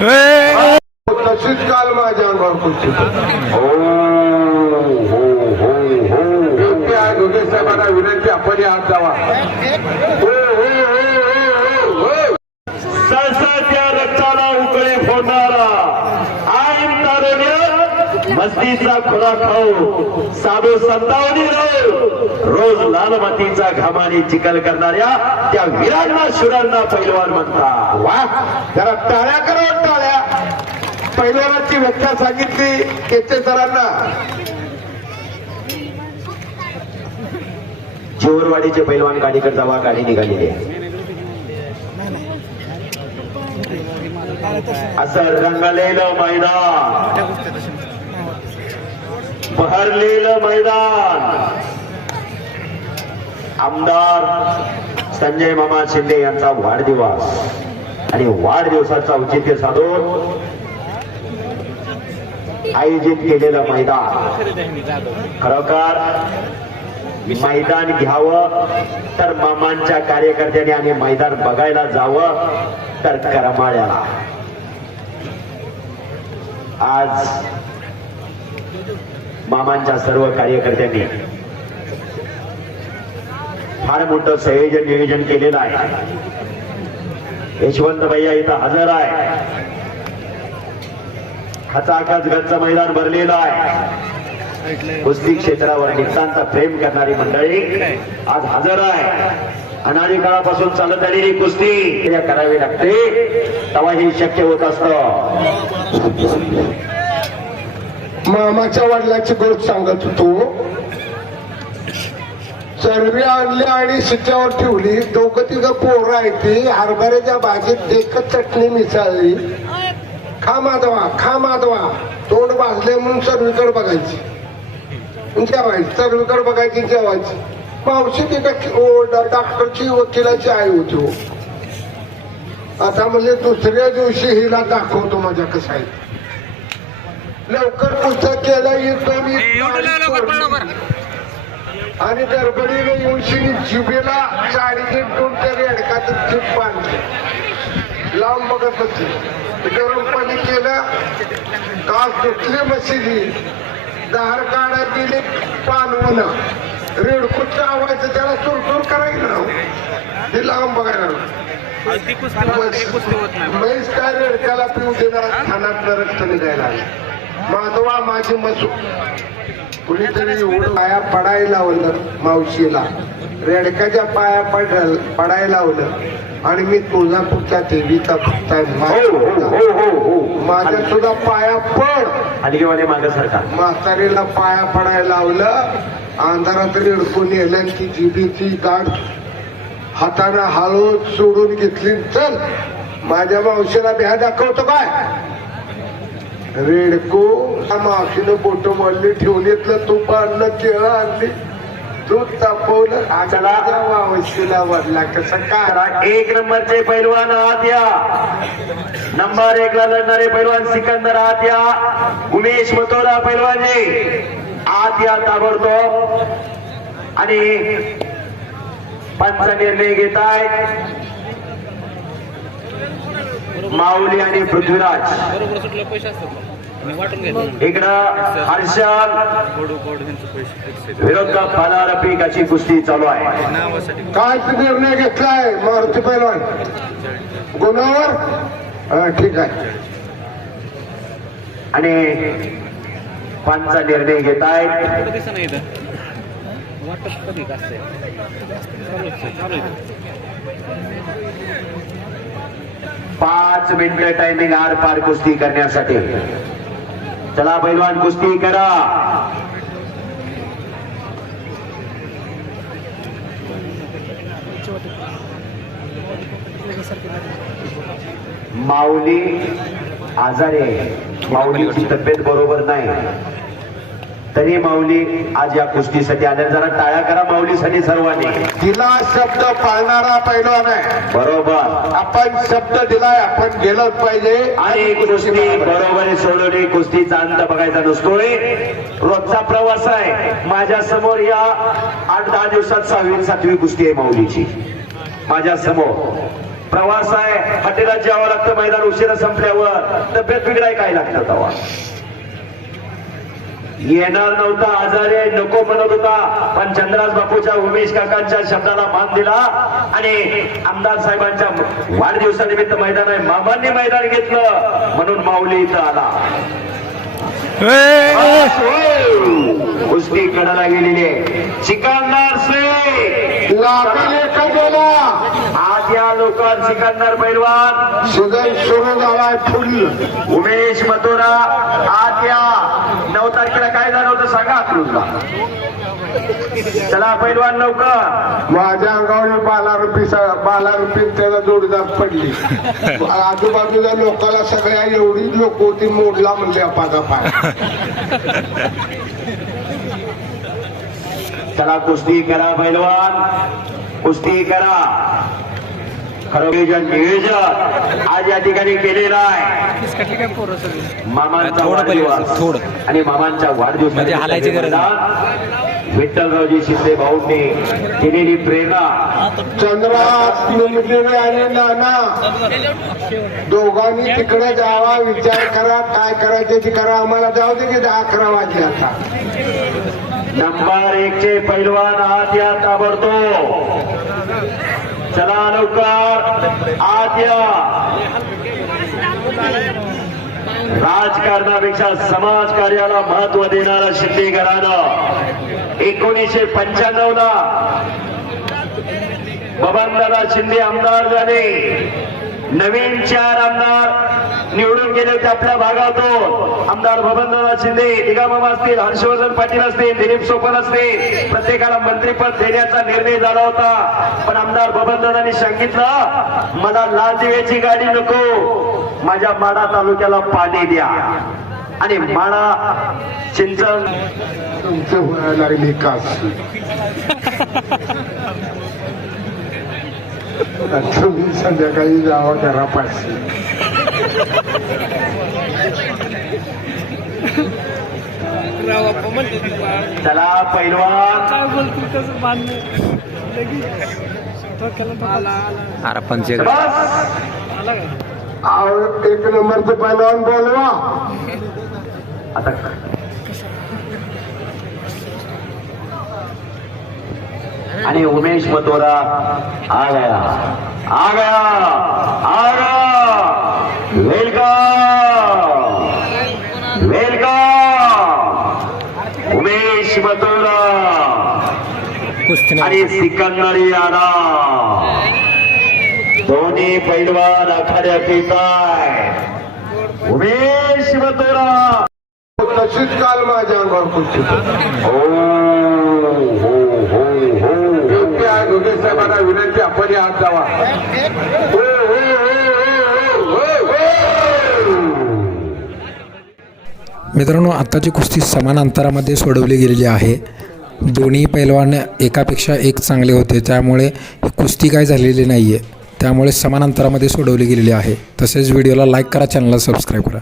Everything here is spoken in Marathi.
तशीच काल माझ्या अंगावर कुस्ती हो हो हो हो योग्य आहे दोघे साहेबांना विनंती आपण हात जावा हो हो हो हो हो हो सळसळत्या रक्ताला उकळे फोडणारा आईन तारुण्य मस्तीचा खुरा खाऊ. साधू संतावणी राहू रोज लाल मातीचा घामाने चिकल करणाऱ्या त्या वीरांना शुरांना पैलवान म्हणतात. वा जरा टाळ्या करा टाळ्या. पहिल्यावरची व्याख्या सांगितली केचे सरांना. जोरवाडीचे पैलवान गाडीकडे जावा गाडी निघालेली आहे. असं रंगलेलं मैदान. बहरलेलं मैदान. आमदार संजय मामा शिंदे यांचा वाढदिवस आणि वाढदिवसाचं औचित्य साधून आयोजित केलेलं मैदान. खरोखर मैदान घ्यावं तर मामांच्या कार्यकर्त्यांनी आणि मैदान बघायला जावं तर करमाळ्याला. आज मामांच्या सर्व कार्यकर्त्यांनी फार मोठं संयोजन नियोजन केलेलं आहे. यशवंत भैया इथं हजर आहे. खचाखच गच्च मैदान भरलेलं आहे. कुस्ती क्षेत्रावर नितांत प्रेम करणारी मंडळी आज हजर आहे. अनादी काळापासून चालत आलेली कुस्ती क्रिया करावी लागते तेव्हा हे शक्य होत असतं. मामाच्या वडिलाची गोष्ट सांगत होतो. चरबी आणली आणि शिट्यावर ठेवली. दोघं तिघं पोरं आहे ती. हरभऱ्याच्या भाजीत देखत चटणी मिसळली. खा माधवा खा माधवा. तोंड भाजले म्हणून सर्वीकडे बघायची. जेवायची. सर्वीकडे बघायची जेवायची. मावशी तिकडे डॉक्टरची वकिलाची आई होती हो. आता म्हणजे दुसऱ्या दिवशी हिला दाखवतो माझ्या कसं आहे लवकर पुस्तक केलं येतो मी आणि गडबडीने येऊन शिनी जिबेला घेऊन तरी अडकाच जीप बांधली लांब बघत होती. गरम पाणी केलं कास दुखली मशिली दार काढा दिली पानवण रेडकुटचा आवाज त्याला सुरसुर करायला ते लांब बघायला म्हैस काय रेडकाला पिऊ देणार? खानात रक्त निघायला माधवा माझी मसू कुणीतरी एवढं पाया पडायला लावलं मावशीला. रेडकाच्या पाया पडल पडायला लावलं. आणि मी तुळजापूरच्या देवीचा भक्त आहे. हो हो माझ्या- हो माझ्या सुद्धा पाया पड. सरकार म्हातारीला पाया पडायला लावलं. अंधारात रेडकून नेलं की जिबीची गाठ हातानं हळूच सोडून घेतली. चल माझ्या मावशीला बिहा दाखवतो काय? रेडको मावशीनं बोट मोडली ठेवलीतलं तूप आणलं केळं आणली. दूध तापवलं. चला. मावशीला वरला कसं काय? एक नंबरचे पैलवान आहात या. नंबर एक ला लढणारे पैलवान सिकंदर आहात या. उमेश मतोरा पैलवानजी आत या ताबडतोब. आणि पंच निर्णय घेत आहेत माऊली आणि पृथ्वीराज. बरोबर सुटलं पैसे असतात मी वाटून घेतो इकडं हर्षल. विरोध पालारपीक अशी कुस्ती चालू आहे. काय निर्णय घेतलाय मारुती पैलवान? गुन्हावर हा, ठीक आहे. आणि पंचा निर्णय घेत आहेत. कुठं दिसत पाच मिनिटं टायमिंग आर पार कुस्ती करण्यासाठी. चला पैलवान कुस्ती करा. माऊली आजारी आहे. माऊलीची तब्येत बरोबर नाही. तरी माऊली आज या कुस्तीसाठी आल्या. जरा टाळ्या करा माऊलीसाठी सर्वांनी. दिला शब्द पाळणारा पैलवान आहे. बरोबर. आपण शब्द दिलाय आपण गेलोच पाहिजे. आणि कुस्ती बरोबर सोडवणे कुस्तीचा अंत बघायचा नसतोय. रोजचा प्रवास आहे. माझ्यासमोर या आठ दहा दिवसात सहावी सातवी कुस्ती आहे माऊलीची. माझ्यासमोर. प्रवास आहे. हॉटेलात जावं लागतं. मैदान उशिरा संपल्यावर. तब्येत बिघडाय काय लागतं तेव्हा? येणार नव्हता आजारी आहे नको म्हणत होता. पण चंद्रास बापूच्या उमेश काकांच्या शब्दाला मान दिला आणि आमदार साहेबांच्या वाढदिवसानिमित्त मैदान आहे मामांनी मैदान घेतलं. म्हणून माऊली इथं आला. कुस्ती कडाला गेलेली आहे. एखाद्याला आज या लोकांत सिकंदर पैलवान. सीझन सुरू झालाय फुल उमेश मथुरा आज या नऊ तारखेला काय झालं होतं सांगा अकलूजला चला पैलवान लवकर. माझ्या अंगावर बाला रुपये बाला रुपये त्याला जोडीदार पडली. आजूबाजूला लोकांना सगळ्या एवढी लोक होती मोडला म्हणजे पाय. चला कुस्ती करा पैलवान. कुस्ती करा. नियोजन नियोजन आज या ठिकाणी केलेलं आहे. मामांचा वाढदिवस थोडं. आणि मामांच्या वाढदिवस म्हणजे हालायची गरज विठ्ठलरावजी शिंदे भाऊंनी केलेली प्रेरणा. चंद्रा निमगिरी आणि नाना. दोघांनी तिकडे जावा विचार करा काय करायचे ते करा. आम्हाला जाऊ दे की दहा अकरा वाजले आता. नंबर एक चे पैलवान आत या ताबडतोब. चला लवकर. राजकारणापेक्षा या राजकारणापेक्षा समाजकार्याला महत्त्व देणारा शिंदे घराणं एकोणीसशे पंच्याण्णव ला बबनदादा शिंदे आमदार झाले. नवीन चार आमदार निवडून गेले होते आपल्या भागातून. आमदार बबनदादा शिंदे दिगामामा असतील हर्षवर्धन पाटील असतील दिलीप सोपल असतील प्रत्येकाला मंत्रीपद देण्याचा निर्णय झाला होता. पण आमदार बबनदादांनी सांगितलं मला लाल दिव्याची गाडी नको. माझ्या माडा तालुक्याला पाणी द्या. आणि माडा चिंचण. तुमचं व्हायला लागली कास तुम्ही संध्याकाळी जावा पैलवान. काय बोलतील कसं बांधणं अरे पंचे एक नंबरचं पहिलवान बोलवा. आता आणि उमेश मथुरा आ गया आ गया आ गया वेलकम. वेलकम. उमेश कुस्ती आणि सिकंदरी आला दोन्ही पैलवान आखाड्यात येत आहे उमेश मथुरा तशीच काल माझ्या हो हो हो हो. साहेबांना विनंती आपण हात जावा. हो, हो, हो, हो, हो, हो. मित्रांनो आत्ताची कुस्ती समान अंतरामध्ये सोडवली गेलेली आहे. दोन्ही पैलवान एकापेक्षा एक चांगले होते. त्यामुळे ही कुस्ती काय झालेली नाही आहे त्यामुळे समान अंतरामध्ये सोडवली गेलेली आहे. तसेच व्हिडिओला लाईक करा चॅनलला सबस्क्राईब करा.